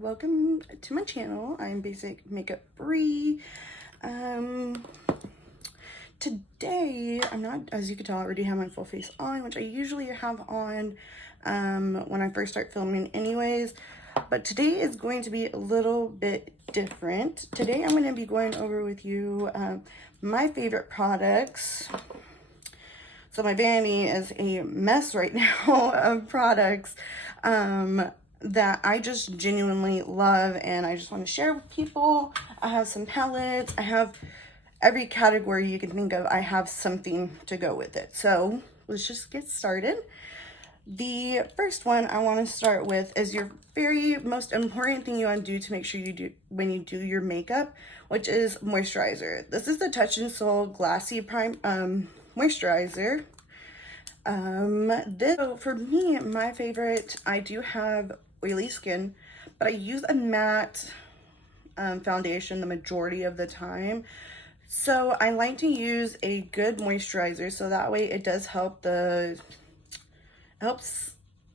welcome to my channel. I'm Basic Makeup Bree. Today I'm not, as you can tell, I already have my full face on, which I usually have on when I first start filming anyways, but today is going to be a little bit different. Today I'm going to be going over with you my favorite products. So my vanity is a mess right now of products that I just genuinely love and I just want to share with people. I have some palettes. I have every category you can think of. I have something to go with it. So let's just get started. The first one I want to start with is your very most important thing you want to do to make sure you do when you do your makeup, which is moisturizer. This is the Touch in Sol Glassy moisturizer. So for me, my favorite, I do have oily skin, but I use a matte foundation the majority of the time. So I like to use a good moisturizer, so that way it does help helps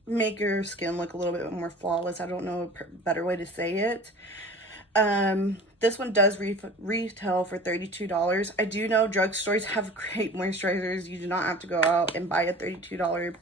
make your skin look a little bit more flawless. I don't know a better way to say it. This one does retail for $32. I do know drugstores have great moisturizers. You do not have to go out and buy a $32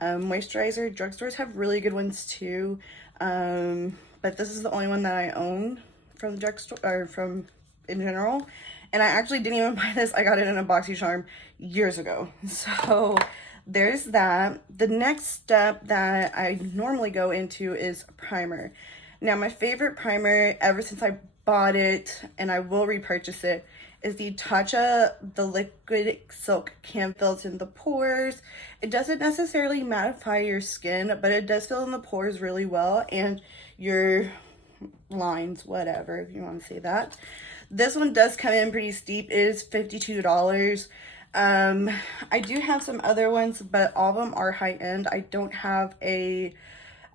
moisturizer. Drugstores have really good ones too. But this is the only one that I own from the drugstore, or from in general. And I actually didn't even buy this. I got it in a BoxyCharm years ago. So there's that. The next step that I normally go into is primer. Now, my favorite primer ever since I bought it, and I will repurchase it, is the Tatcha the Liquid Silk Cam. Fills in the pores. It doesn't necessarily mattify your skin, but it does fill in the pores really well, and your lines, whatever, if you want to say that. This one does come in pretty steep. It is $52. I do have some other ones, but all of them are high-end. I don't have a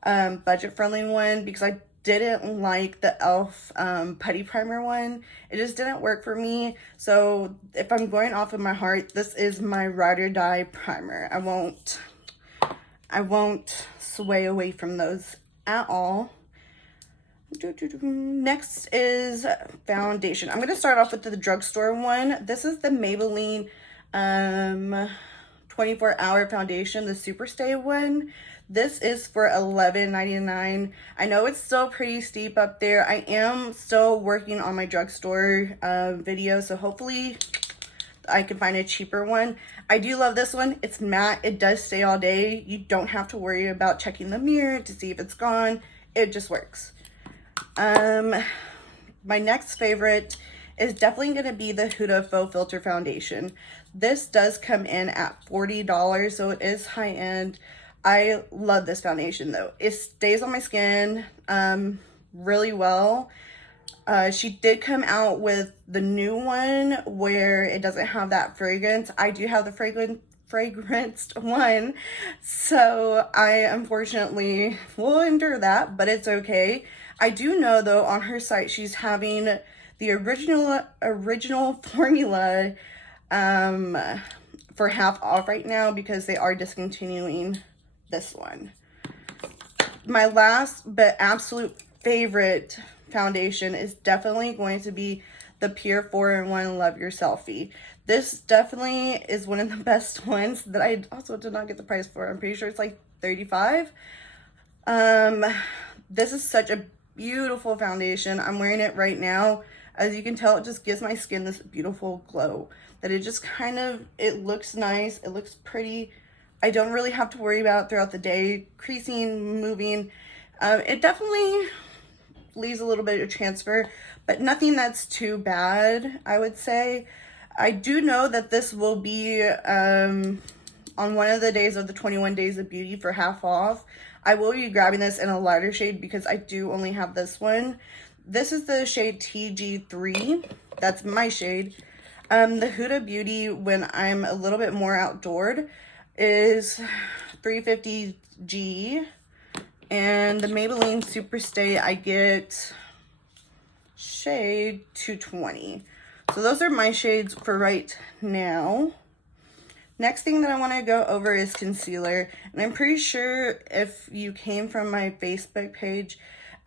budget-friendly one because I didn't like the e.l.f. putty primer one. It just didn't work for me. So if I'm going off of my heart, this is my ride or die primer. I won't sway away from those at all. Next is foundation. I'm going to start off with the drugstore one. This is the Maybelline 24-hour foundation, the Super Stay one. This is for $11.99. I know it's still pretty steep up there. I am still working on my drugstore video, so hopefully I can find a cheaper one. I do love this one. It's matte. It does stay all day. You don't have to worry about checking the mirror to see if it's gone. It just works. My next favorite is definitely going to be the Huda Faux Filter Foundation. This does come in at $40, so it is high-end. I love this foundation though. It stays on my skin really well. She did come out with the new one where it doesn't have that fragrance. I do have the fragranced one, so I unfortunately will endure that, but it's okay. I do know though on her site she's having the original formula for half off right now because they are discontinuing this one. My last but absolute favorite foundation is definitely going to be the Pure 4-in-1 Love Your Selfie. This definitely is one of the best ones that I also did not get the price for. I'm pretty sure it's like $35. This is such a beautiful foundation. I'm wearing it right now. As you can tell, it just gives my skin this beautiful glow that it just kind of, it looks nice, it looks pretty. I don't really have to worry about it throughout the day, creasing, moving. It definitely leaves a little bit of transfer, but nothing that's too bad, I would say. I do know that this will be on one of the days of the 21 Days of Beauty for half off. I will be grabbing this in a lighter shade because I do only have this one. This is the shade TG3. That's my shade. The Huda Beauty, when I'm a little bit more outdoored, is 350G. And the Maybelline Super Stay, I get shade 220. So those are my shades for right now. Next thing that I want to go over is concealer. And I'm pretty sure if you came from my Facebook page,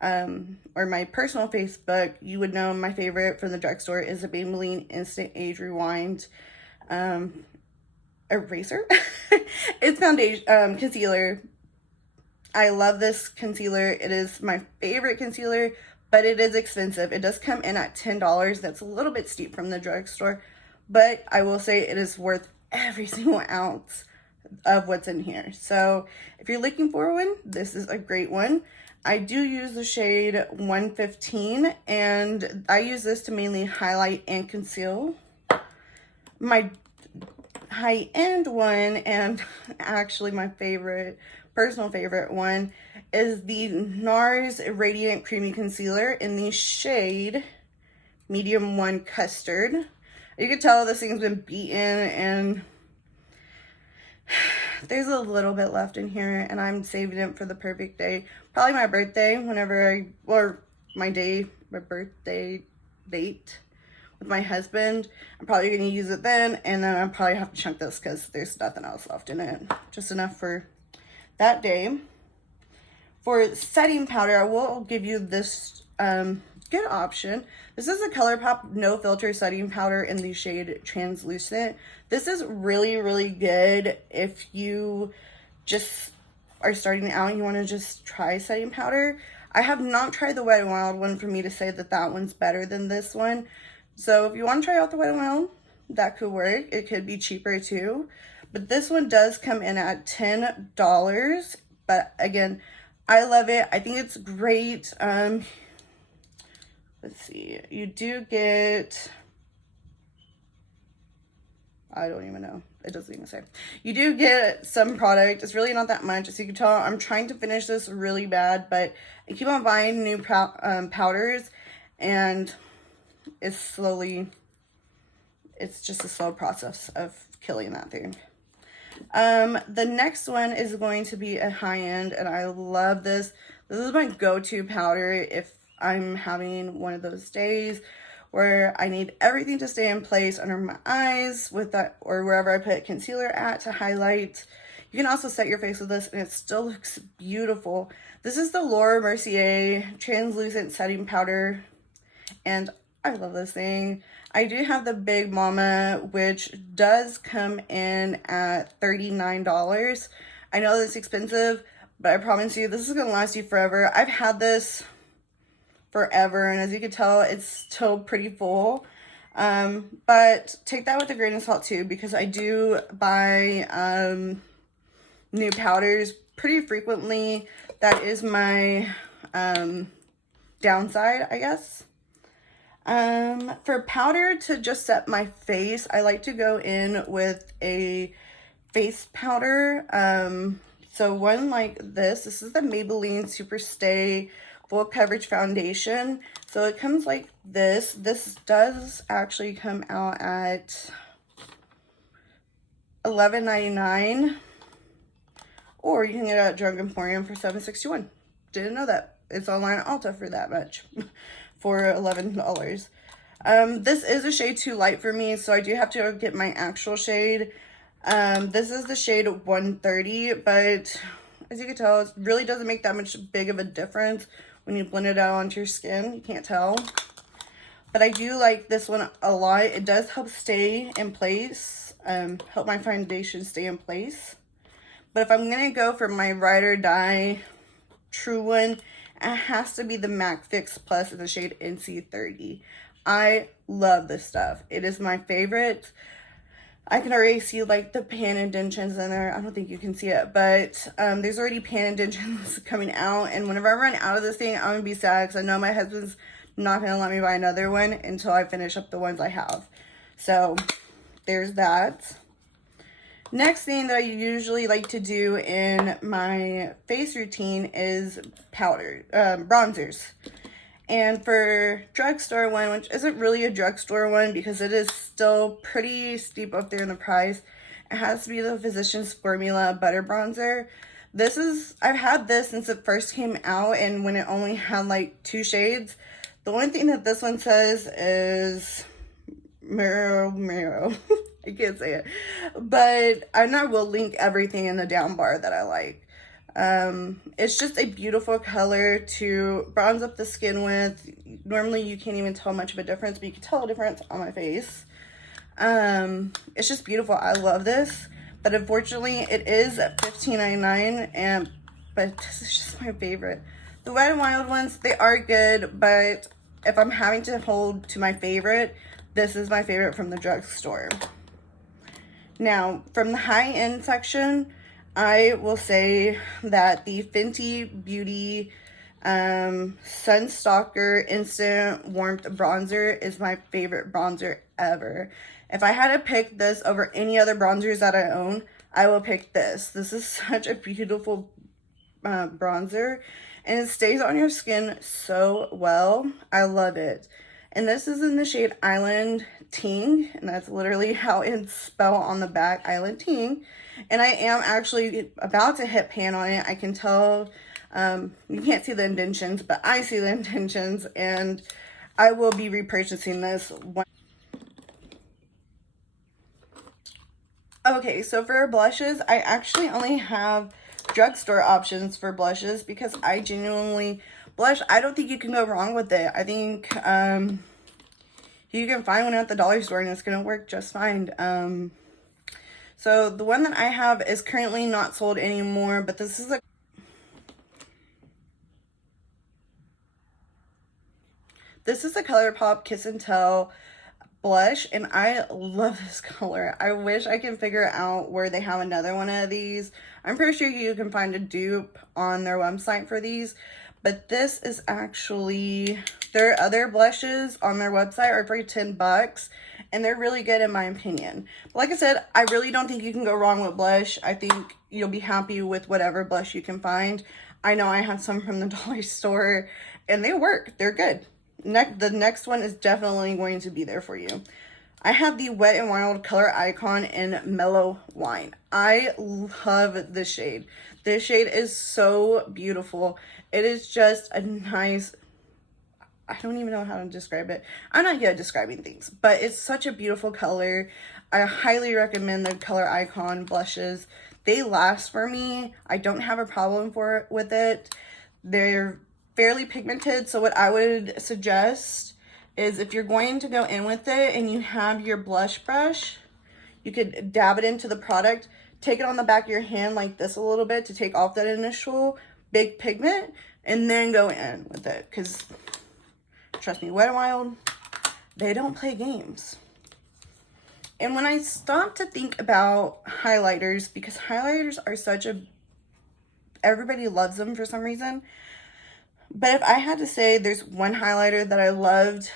or my personal Facebook, you would know my favorite from the drugstore is the Maybelline Instant Age Rewind eraser. It's foundation, concealer. I love this concealer. It is my favorite concealer, but it is expensive. It does come in at $10. That's a little bit steep from the drugstore, but I will say it is worth every single ounce of what's in here. So if you're looking for one, this is a great one. I do use the shade 115, and I use this to mainly highlight and conceal. My high-end one, and actually my favorite, personal favorite one, is the NARS Radiant Creamy Concealer in the shade Medium 1 Custard. You can tell this thing's been beaten, and there's a little bit left in here, and I'm saving it for the perfect day. Probably my birthday, or my birthday date with my husband. I'm probably going to use it then, and then I'll probably have to chunk this because there's nothing else left in it. Just enough for that day. For setting powder, I will give you this good option. This is a Colourpop No Filter Setting Powder in the shade Translucent. This is really, really good if you just are starting out and you want to just try setting powder. I have not tried the Wet n Wild one for me to say that that one's better than this one. So if you want to try out the Wet n Wild, that could work. It could be cheaper too. But this one does come in at $10. But again, I love it. I think it's great. Let's see. You do get, I don't even know. It doesn't even say. You do get some product. It's really not that much. As you can tell, I'm trying to finish this really bad, but I keep on buying new powders, and it's just a slow process of killing that thing. The next one is going to be a high-end, and I love this. This is my go-to powder if I'm having one of those days where I need everything to stay in place under my eyes with that, or wherever I put concealer at to highlight. You can also set your face with this, and it still looks beautiful. This is the Laura Mercier Translucent Setting Powder, and I love this thing. I do have the Big Mama, which does come in at $39. I know that's expensive, but I promise you, this is going to last you forever. I've had this forever, and as you can tell, it's still pretty full. But take that with a grain of salt too, because I do buy new powders pretty frequently. That is my downside, I guess. For powder to just set my face, I like to go in with a face powder. So one like this is the Maybelline Super Stay Full Coverage Foundation. So it comes like this. This does actually come out at $11.99, or you can get it at Drug Emporium for $7.61. Didn't know that. It's online at Ulta for that much. For $11. This is a shade too light for me, so I do have to get my actual shade. This is the shade 130, but as you can tell, it really doesn't make that much big of a difference when you blend it out onto your skin. You can't tell. But I do like this one a lot. It does help stay in place, help my foundation stay in place. But if I'm going to go for my ride or die true one, it has to be the MAC Fix Plus in the shade NC30. I love this stuff. It is my favorite. I can already see like the pan indentions in there. I don't think you can see it, but there's already pan indentions coming out. And whenever I run out of this thing, I'm going to be sad because I know my husband's not going to let me buy another one until I finish up the ones I have. So there's that. Next thing that I usually like to do in my face routine is powder, bronzers. And for drugstore one, which isn't really a drugstore one because it is still pretty steep up there in the price, it has to be the Physicians Formula Butter Bronzer. I've had this since it first came out, and when it only had like 2 shades. The only thing that this one says is Merrill. I can't say it, but I will link everything in the down bar that I like. It's just a beautiful color to bronze up the skin with. Normally you can't even tell much of a difference, but you can tell a difference on my face. It's just beautiful. I love this, but unfortunately it is at $15.99, but this is just my favorite. The Wet n Wild ones, they are good, but if I'm having to hold to my favorite, this is my favorite from the drugstore. Now, from the high-end section, I will say that the Fenty Beauty Sun Stalker Instant Warmth Bronzer is my favorite bronzer ever. If I had to pick this over any other bronzers that I own, I will pick this. This is such a beautiful bronzer, and it stays on your skin so well. I love it. And this is in the shade Island Ting, and that's literally how it's spelled on the back, Island Ting. And I am actually about to hit pan on it. I can tell, you can't see the indentions, but I see the indentions, and I will be repurchasing this one. Okay, so for blushes, I actually only have drugstore options for blushes because I genuinely blush. I don't think you can go wrong with it. I think you can find one at the dollar store and it's gonna work just fine. So the one that I have is currently not sold anymore, but this is a Colourpop Kiss and Tell blush, and I love this color. I wish I can figure out where they have another one of these. I'm pretty sure you can find a dupe on their website for these, but this is actually, their other blushes on their website are for $10, and they're really good in my opinion. But like I said, I really don't think you can go wrong with blush. I think you'll be happy with whatever blush you can find. I know I have some from the dollar store, and they work. They're good. The next one is definitely going to be there for you. I have the Wet n Wild Color Icon in Mellow Wine. I love this shade. This shade is so beautiful. It is just a nice, I don't even know how to describe it. I'm not good at describing things, but it's such a beautiful color. I highly recommend the Color Icon blushes. They last for me. I don't have a problem with it. They're fairly pigmented, so what I would suggest is if you're going to go in with it and you have your blush brush, you could dab it into the product, take it on the back of your hand like this a little bit to take off that initial big pigment, and then go in with it, because trust me, Wet n Wild, they don't play games. And when I stop to think about highlighters, because highlighters are such a, everybody loves them for some reason, but if I had to say there's one highlighter that I loved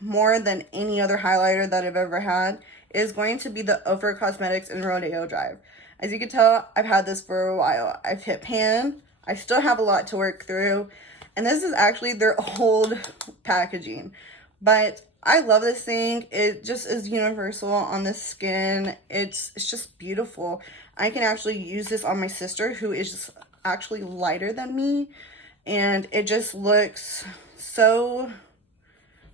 more than any other highlighter that I've ever had, it is going to be the Oprah Cosmetics in Rodeo Drive. As you can tell, I've had this for a while. I've hit pan. I still have a lot to work through. And this is actually their old packaging. But I love this thing. It just is universal on the skin. It's just beautiful. I can actually use this on my sister, who is just actually lighter than me. And it just looks so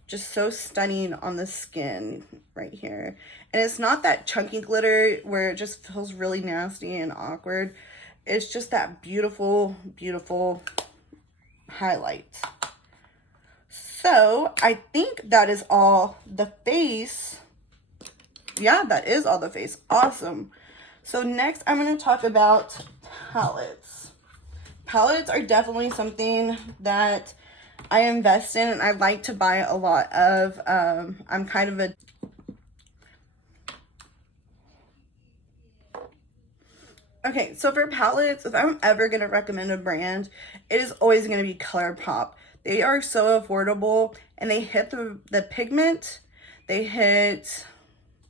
stunning on the skin right here. And it's not that chunky glitter where it just feels really nasty and awkward. It's just that beautiful, beautiful highlight. So I think that is all the face. Yeah, that is all the face. Awesome. So next I'm going to talk about palettes. Palettes are definitely something that I invest in and I like to buy a lot of. I'm kind of a... Okay, so for palettes, if I'm ever going to recommend a brand, it is always going to be Colourpop. They are so affordable, and they hit the pigment, they hit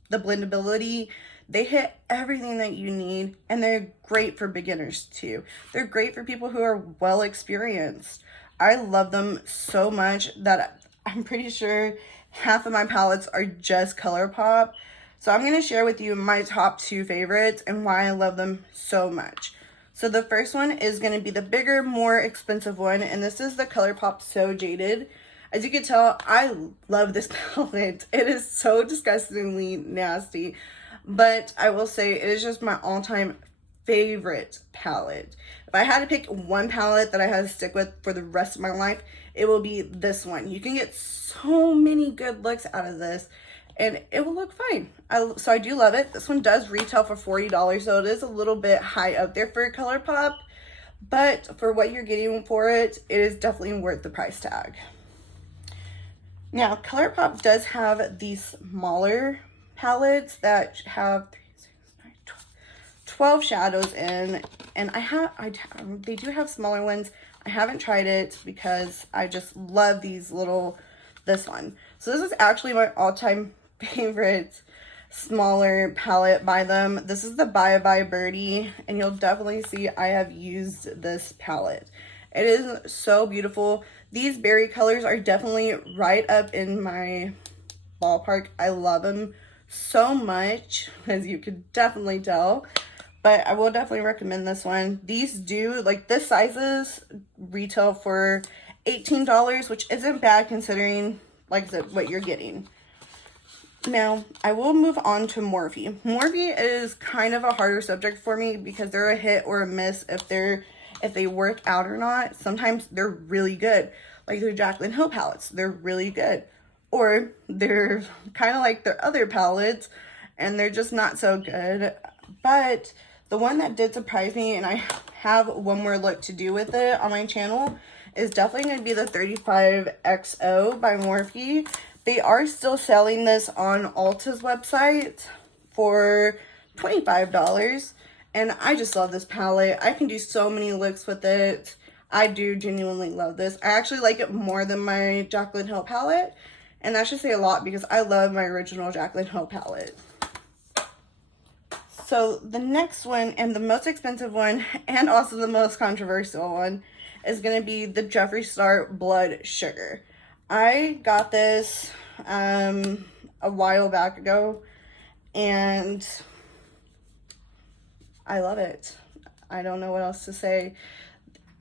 the blendability, they hit everything that you need, and they're great for beginners too. They're great for people who are well experienced. I love them so much that I'm pretty sure half of my palettes are just Colourpop. So I'm going to share with you my top 2 favorites and why I love them so much. So the first one is going to be the bigger, more expensive one, and this is the Pop So Jaded. As you can tell, I love this palette. It is so disgustingly nasty. But I will say it is just my all-time favorite palette. If I had to pick one palette that I had to stick with for the rest of my life, it will be this one. You can get so many good looks out of this, and it will look fine. So I do love it. This one does retail for $40, so it is a little bit high up there for Colourpop, but for what you're getting for it, it is definitely worth the price tag. Now, Colourpop does have these smaller palettes that have 12 shadows in, and they do have smaller ones. I haven't tried it because I just love this one. So this is actually my all-time favorite smaller palette by them. This is the Bye Bye Birdie, and you'll definitely see I have used this palette. It is so beautiful. These berry colors are definitely right up in my ballpark. I love them so much, as you can definitely tell. But I will definitely recommend this one. These do, like, this sizes retail for $18, which isn't bad considering, like I said, what you're getting. Now, I will move on to Morphe. Morphe is kind of a harder subject for me because they're a hit or a miss if they work out or not. Sometimes they're really good. Like their Jaclyn Hill palettes, they're really good. Or they're kind of like their other palettes and they're just not so good. But the one that did surprise me, and I have one more look to do with it on my channel, is definitely going to be the 35XO by Morphe. They are still selling this on Ulta's website for $25. And I just love this palette. I can do so many looks with it. I do genuinely love this. I actually like it more than my Jaclyn Hill palette. And that should say a lot because I love my original Jaclyn Hill palette. So the next one, and the most expensive one, and also the most controversial one, is going to be the Jeffree Star Blood Sugar. I got this a while back ago, and I love it. I don't know what else to say.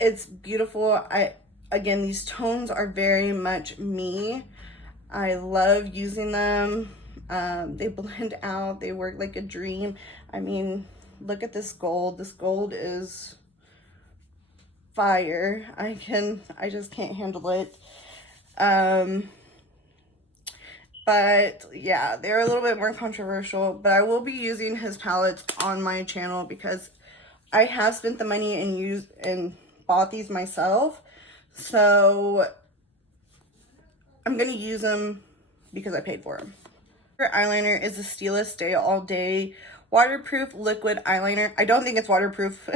It's beautiful. Again, these tones are very much me. I love using them. They blend out. They work like a dream. I mean, look at this gold. This gold is fire. I just can't handle it. But yeah, they're a little bit more controversial, but I will be using his palettes on my channel because I have spent the money and bought these myself. So I'm going to use them because I paid for them. Her eyeliner is the Stila Stay All Day waterproof liquid eyeliner. I don't think it's waterproof.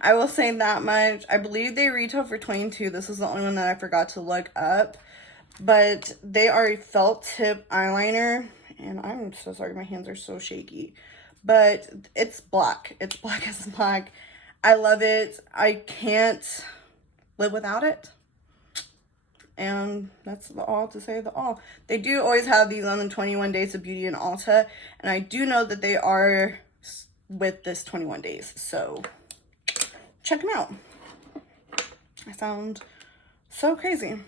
I will say that much. I believe they retail for $22. This is the only one that I forgot to look up. But they are a felt tip eyeliner, and I'm so sorry, my hands are so shaky. But it's black. It's black as black. I love it. I can't live without it. And that's all to say the all. They do always have these on the 21 Days of Beauty in Ulta, and I do know that they are with this 21 days. So check them out. I sound so crazy.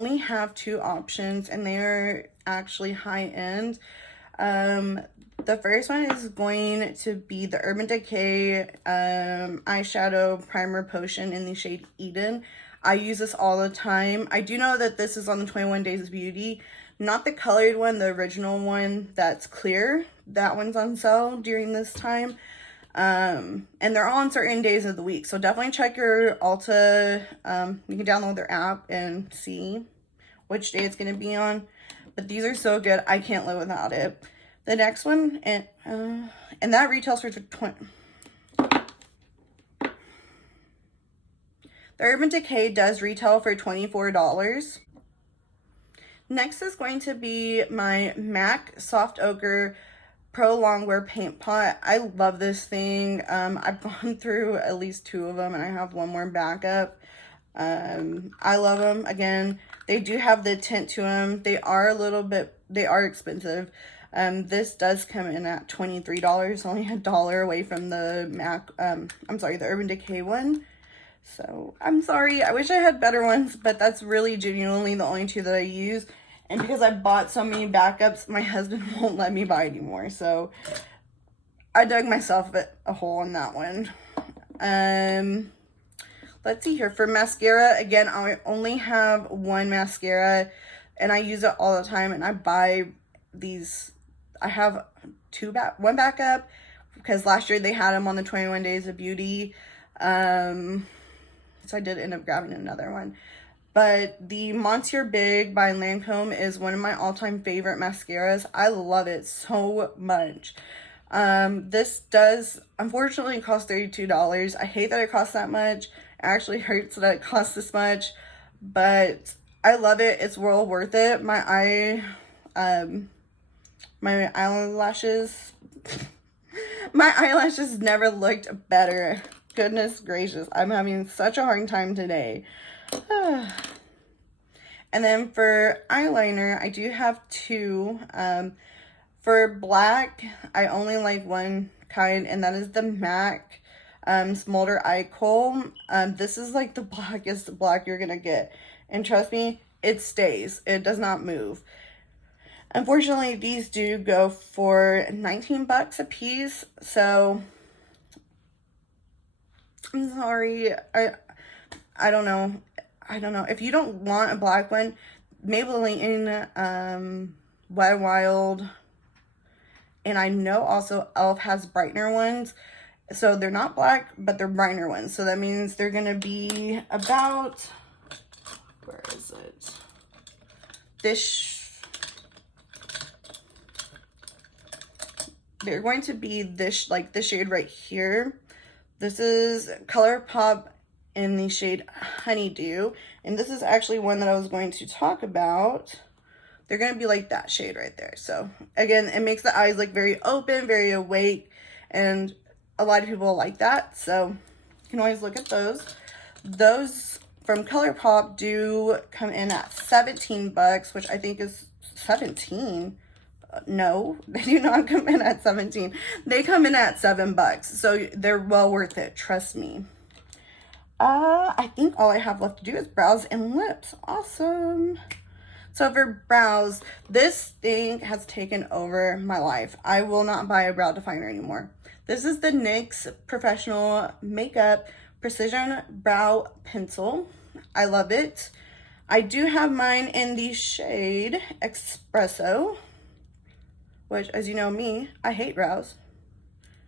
Only have two options, and they're actually high end. The first one is going to be the Urban Decay eyeshadow primer potion in the shade Eden. I use this all the time. I do know that this is on the 21 Days of Beauty, not the colored one, the original one that's clear. That one's on sale during this time. And they're all on certain days of the week, so definitely check your Ulta. You can download their app and see which day it's going to be on. But these are so good. I can't live without it. The next one, and that retails for $20. The Urban Decay does retail for $24. Next is going to be my MAC Soft Ochre Pro Longwear Paint Pot. I love this thing. I've gone through at least two of them, and I have one more backup. I love them. Again, they do have the tint to them. They are expensive. This does come in at $23, only $1 away from the the Urban Decay one. So I'm sorry, I wish I had better ones, but that's really genuinely the only two that I use. And because I bought so many backups, my husband won't let me buy anymore. So I dug myself a hole on that one. Let's see here. For mascara, again, I only have one mascara and I use it all the time, and I buy these. I have one backup because last year they had them on the 21 Days of Beauty. So I did end up grabbing another one. But the Mercier Big by Lancome is one of my all-time favorite mascaras. I love it so much. This does unfortunately cost $32. I hate that it costs that much. It actually hurts that it costs this much, but I love it. It's well worth it. My eyelashes my eyelashes never looked better. Goodness gracious, I'm having such a hard time today. And then for eyeliner, I do have two. For black, I only like one kind, and that is the MAC Smolder Eye Kohl. This is like the blackest black you're gonna get, and trust me, it stays. It does not move. Unfortunately, these do go for 19 bucks a piece, so I'm sorry. I don't know. If you don't want a black one, Maybelline Wet n Wild, and I know also e.l.f. has brightener ones. So they're not black, but they're brightener ones. So that means they're going to be about, where is it? They're going to be this, like this shade right here. This is Colourpop in the shade Honeydew. And this is actually one that I was going to talk about. They're going to be like that shade right there. So again, it makes the eyes like very open, very awake, and a lot of people like that. So you can always look at those. Those from Colourpop do come in at 17 bucks, which I think is 17. No, they do not come in at 17. They come in at 7 bucks. So they're well worth it. Trust me. I think all I have left to do is brows and lips. Awesome. So for brows, this thing has taken over my life. I will not buy a brow definer anymore. This is the NYX Professional Makeup Precision Brow Pencil. I love it. I do have mine in the shade Espresso, which, as you know me, I hate brows.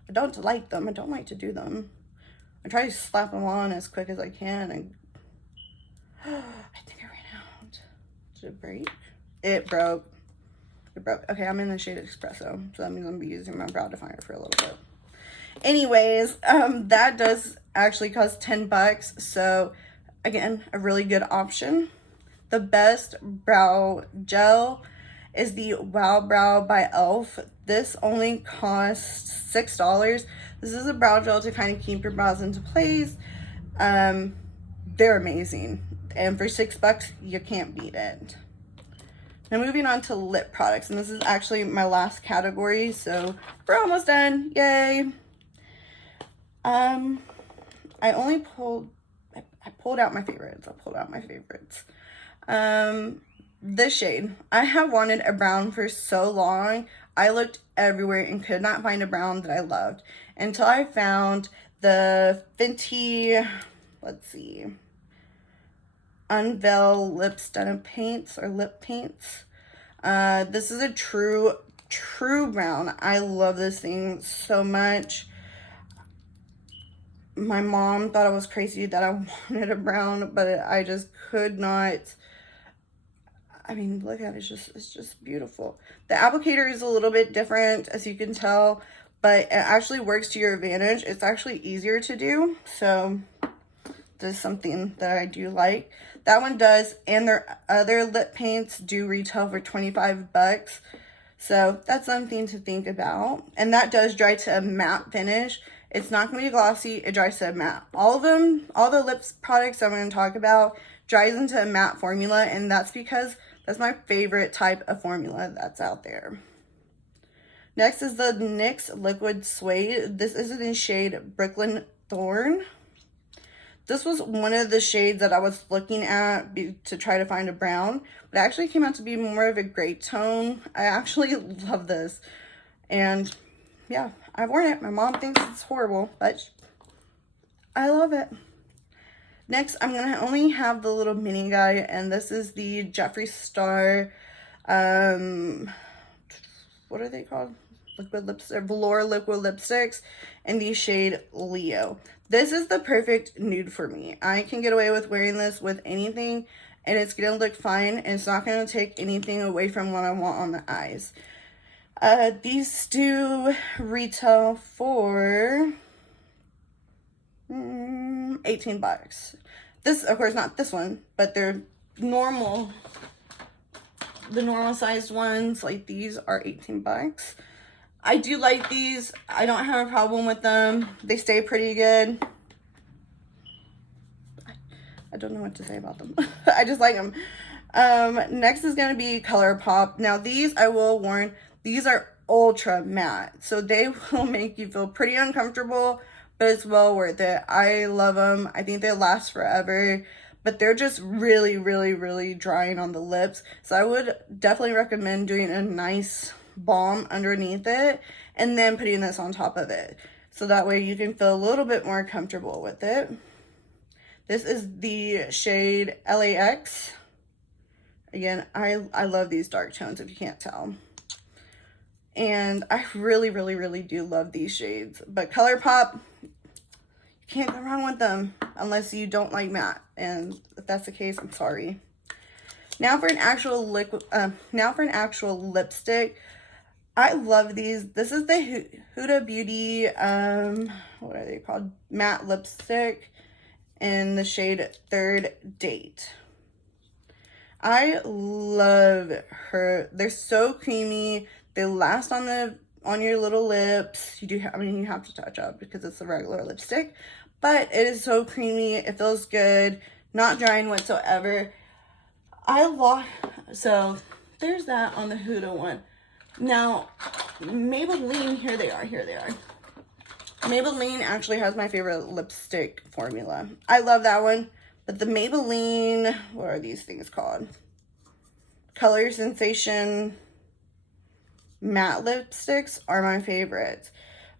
I don't like them. I don't like to do them. I try to slap them on as quick as I can, and I think I ran out. Did it break? It broke. It broke. Okay, I'm in the shade Espresso, so that means I'm gonna be using my brow definer for a little bit. Anyways, that does actually cost 10 bucks. So again, a really good option. The best brow gel is the Wow Brow by e.l.f. This only costs $6. This is a brow gel to kind of keep your brows into place. They're amazing. And for 6 bucks, you can't beat it. Now moving on to lip products, and this is actually my last category, so we're almost done. Yay! I pulled out my favorites. This shade. I have wanted a brown for so long. I looked everywhere and could not find a brown that I loved until I found the Fenty, let's see, Unveil Lip Stunner Paints or Lip Paints. This is a true brown. I love this thing so much. My mom thought I was crazy that I wanted a brown, but I just could not. I mean, look at it. It's just beautiful. The applicator is a little bit different, as you can tell, but it actually works to your advantage. It's actually easier to do, so this is something that I do like. That one does, and their other lip paints do retail for 25 bucks. So that's something to think about. And that does dry to a matte finish. It's not going to be glossy. It dries to a matte. All of them, all the lips products I'm going to talk about dries into a matte formula, and that's because that's my favorite type of formula that's out there. Next is the NYX Liquid Suede. This is in shade Brooklyn Thorn. This was one of the shades that I was looking at to try to find a brown, but it actually came out to be more of a grape tone. I actually love this. And yeah, I've worn it. My mom thinks it's horrible, but I love it. Next, I'm going to only have the little mini guy, and this is the Jeffree Star, what are they called? Liquid lipstick, velour liquid lipsticks in the shade Leo. This is the perfect nude for me. I can get away with wearing this with anything, and it's going to look fine, and it's not going to take anything away from what I want on the eyes. These do retail for 18 bucks. This, of course, not this one, but they're normal. The normal sized ones, like these, are 18 bucks. I do like these. I don't have a problem with them. They stay pretty good. I don't know what to say about them. I just like them. Next is going to be Colourpop. Now these, I will warn, these are ultra matte. So they will make you feel pretty uncomfortable, but it's well worth it. I love them. I think they last forever. But they're just really, really, really drying on the lips. So I would definitely recommend doing a nice balm underneath it and then putting this on top of it. So that way you can feel a little bit more comfortable with it. This is the shade LAX. Again, I love these dark tones if you can't tell. And I really, really, really do love these shades. But Colourpop, you can't go wrong with them unless you don't like matte. And if that's the case, I'm sorry. Now for an actual lipstick. I love these. This is the Huda Beauty, what are they called? Matte lipstick in the shade Third Date. I love her. They're so creamy. They last on your little lips. You have to touch up because it's a regular lipstick, but it is so creamy. It feels good, not drying whatsoever. So there's that on the Huda one. Now, Maybelline, here they are. Maybelline actually has my favorite lipstick formula. I love that one, but the Maybelline, what are these things called? Color Sensation matte lipsticks are my favorites.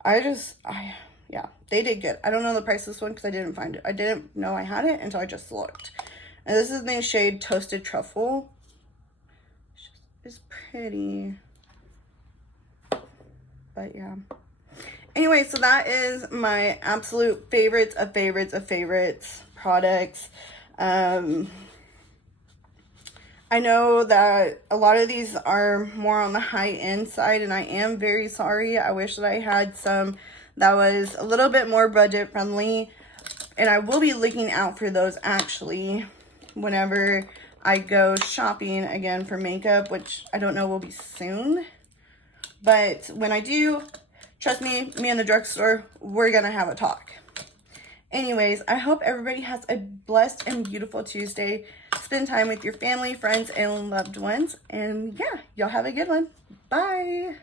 Yeah, they did good. I don't know the price of this one because I didn't find it. I didn't know I had it until I just looked. And this is the shade Toasted Truffle. It's pretty. But yeah. Anyway, so that is my absolute favorites of favorites products. I know that a lot of these are more on the high-end side, and I am very sorry. I wish that I had some that was a little bit more budget-friendly, and I will be looking out for those, actually, whenever I go shopping again for makeup, which I don't know will be soon. But when I do, trust me in the drugstore, we're going to have a talk. Anyways, I hope everybody has a blessed and beautiful Tuesday. Spend time with your family, friends, and loved ones. And yeah, y'all have a good one. Bye.